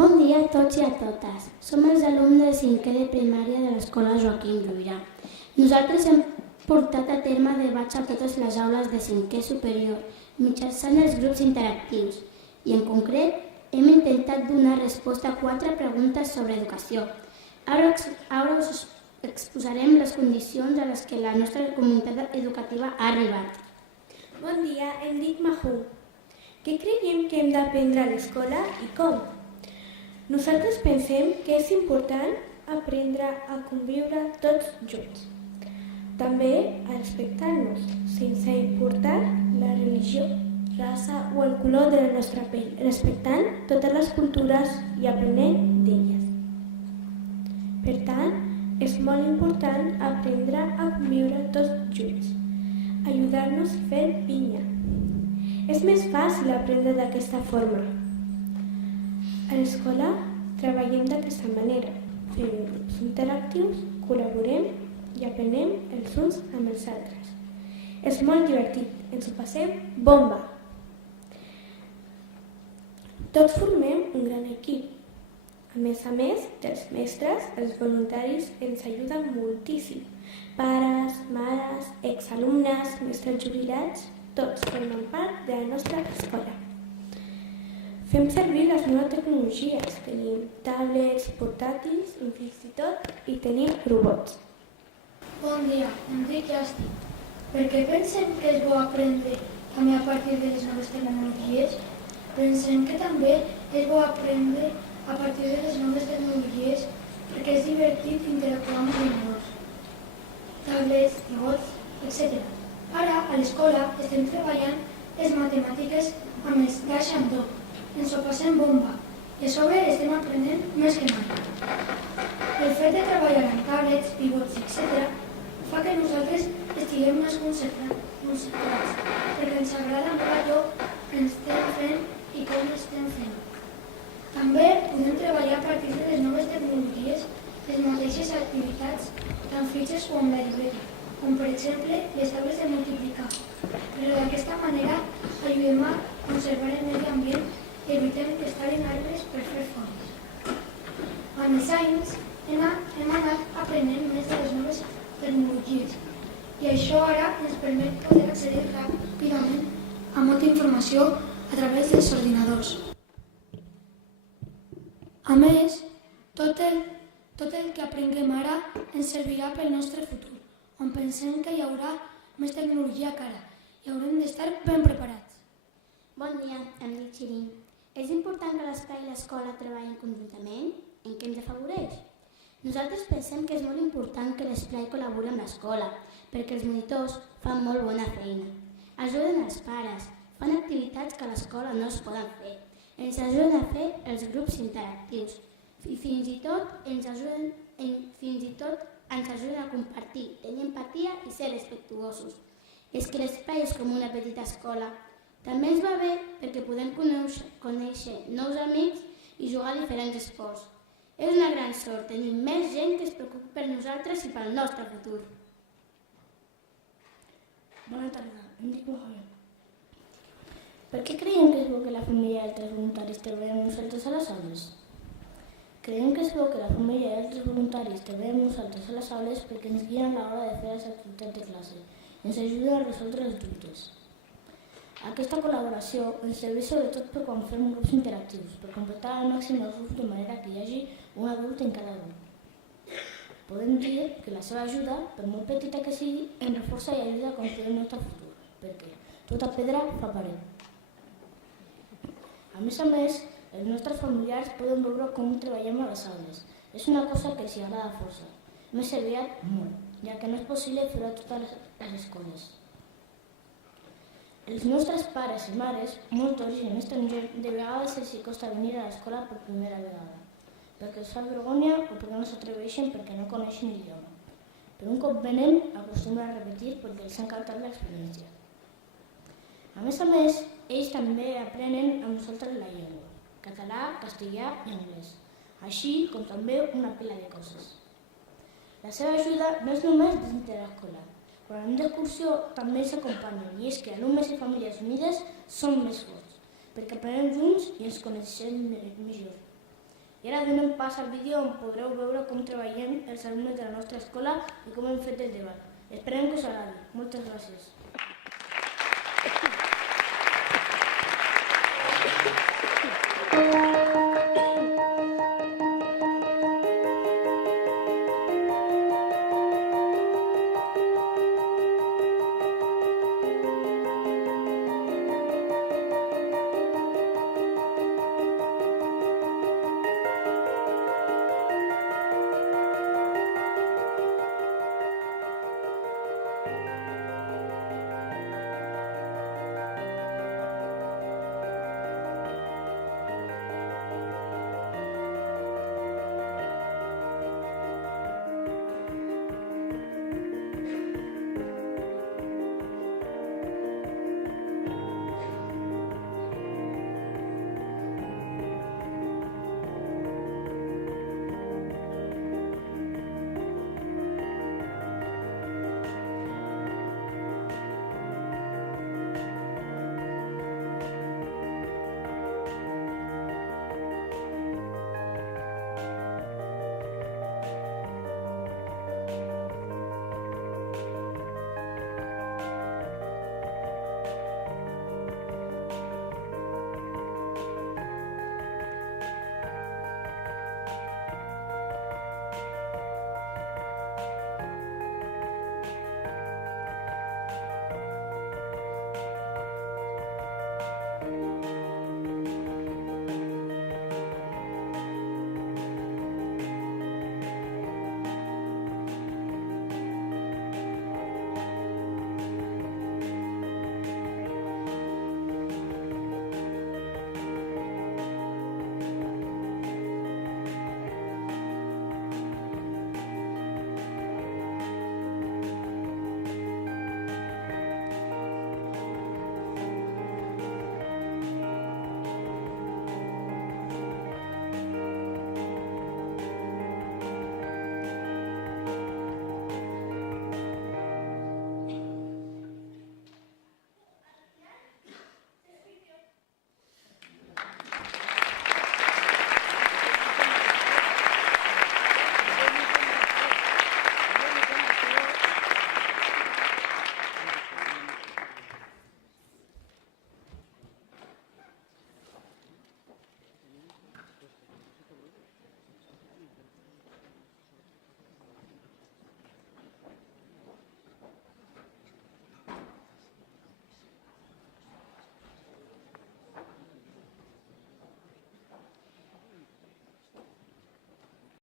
Bon dia a tots i a totes. Som els alumnes de 5è de primària de l'Escola Joaquim Ruyra. Nosaltres hem portat a terme debats a totes les aules de 5è superior mitjançant els grups interactius i, en concret, hem intentat donar resposta a 4 preguntes sobre educació. Ara us exposarem les condicions a les que la nostra comunitat educativa ha arribat. Bon dia, em dic Mahu. Què creiem que hem d'aprendre a l'escola i com? Nosaltres pensem que és important aprendre a conviure tots junts. També a respectar-nos, sense importar la religió, raça o el color de la nostra pell, respectant totes les cultures i aprenent d'elles. Per tant, és molt important aprendre a conviure tots junts, ajudar-nos a fer pinya. És més fàcil aprendre d'aquesta forma. A l'escola treballem d'aquesta manera, fem grups interactius, col·laborem i aprenem els uns amb els altres. És molt divertit, ens ho passem bomba! Tots formem un gran equip. A més, els mestres, els voluntaris ens ajuden moltíssim. Pares, mares, exalumnes, mestres jubilats, tots formen part de la nostra escola. Fem servir les noves tecnologies, tenim tablets, portàtils i fins i tenim robots. Bon dia, em dic Justin. Per què pensem que és bo aprendre també a partir de les noves tecnologies? Pensem que també és bo aprendre a partir de les noves tecnologies perquè és divertit interactuar amb ordinadors, tablets, robots, etc. Ara, a l'escola, estem treballant les matemàtiques amb els daix amb do. Ens ho passem bomba i a sobre estem aprenent més que mai. El fet de treballar amb tablets, pivots, etc. fa que nosaltres estiguem més concentrats perquè ens agrada molt allò que estem fent i com estem fent. També podem treballar a partir de les noves tecnologies les mateixes activitats tant fitxes o amb la llibreta, com per exemple les taules de multiplicar. Però d'aquesta manera ajudem a conservar el medi ambient i evitem estar en arbres per fer fonts. Amb els anys hem anat aprenent més de les noves tecnologies i això ara ens permet poder accedir ràpidament a molta informació a través dels ordinadors. A més, tot el que aprenguem ara ens servirà pel nostre futur, on pensem que hi haurà més tecnologia que ara i haurem d'estar ben preparats. Bon dia, em dic Xirin. És important que l'espai i l'escola treballin conjuntament? En què ens afavoreix? Nosaltres pensem que és molt important que l'espai col·labori amb l'escola, perquè els monitors fan molt bona feina. Ajuden els pares, fan activitats que a l'escola no es poden fer. Ens ajuden a fer els grups interactius i fins i tot ens ajuden a compartir, tenir empatia i ser respectuosos. És que l'espai és com una petita escola. També ens va bé perquè podem conèixer nous amics i jugar a diferents esports. És una gran sort tenir més gent que es preocupi per nosaltres i pel nostre futur. Bona tarda, em dic Mohamed. Per què creiem que és bo que la família i altres voluntaris treballem amb nosaltres a les aules? Creiem que és bo que la família i altres voluntaris treballem amb nosaltres a les aules perquè ens guien a l'hora de fer les activitats de classe i ens ajuden a resoldre els dubtes. Aquesta col·laboració ens serveix sobretot per quan fem grups interactius, per completar al màxim els grups de manera que hi hagi un adult en cada grup. Podem dir que la seva ajuda, per molt petita que sigui, ens reforça i ajuda a construir el nostre futur, perquè tota pedra fa paret. A més, els nostres familiars poden veure com treballem a les aules. És una cosa que els agrada força. Més aviat molt, ja que no és possible fer a totes les escoles. Els nostres pares i mares, molt d'origen estranger, de vegades els costa venir a l'escola per primera vegada, perquè els fa vergonya o perquè no s'atreveixen perquè no coneixen l'idioma. Però un cop venen, acostumen a repetir perquè els ha encantat l'experiència. A més, ells també aprenen amb nosaltres la llengua, català, castellà i anglès, així com també una pila de coses. La seva ajuda no és només d'interescolar. Quan anem d'excursió també ens acompanyen i és que alumnes i famílies unides són més forts, perquè aprenem junts i ens coneixem millor. I ara donem pas al vídeo on podreu veure com treballem els alumnes de la nostra escola i com hem fet el debat. Esperem que us agradi. Moltes gràcies.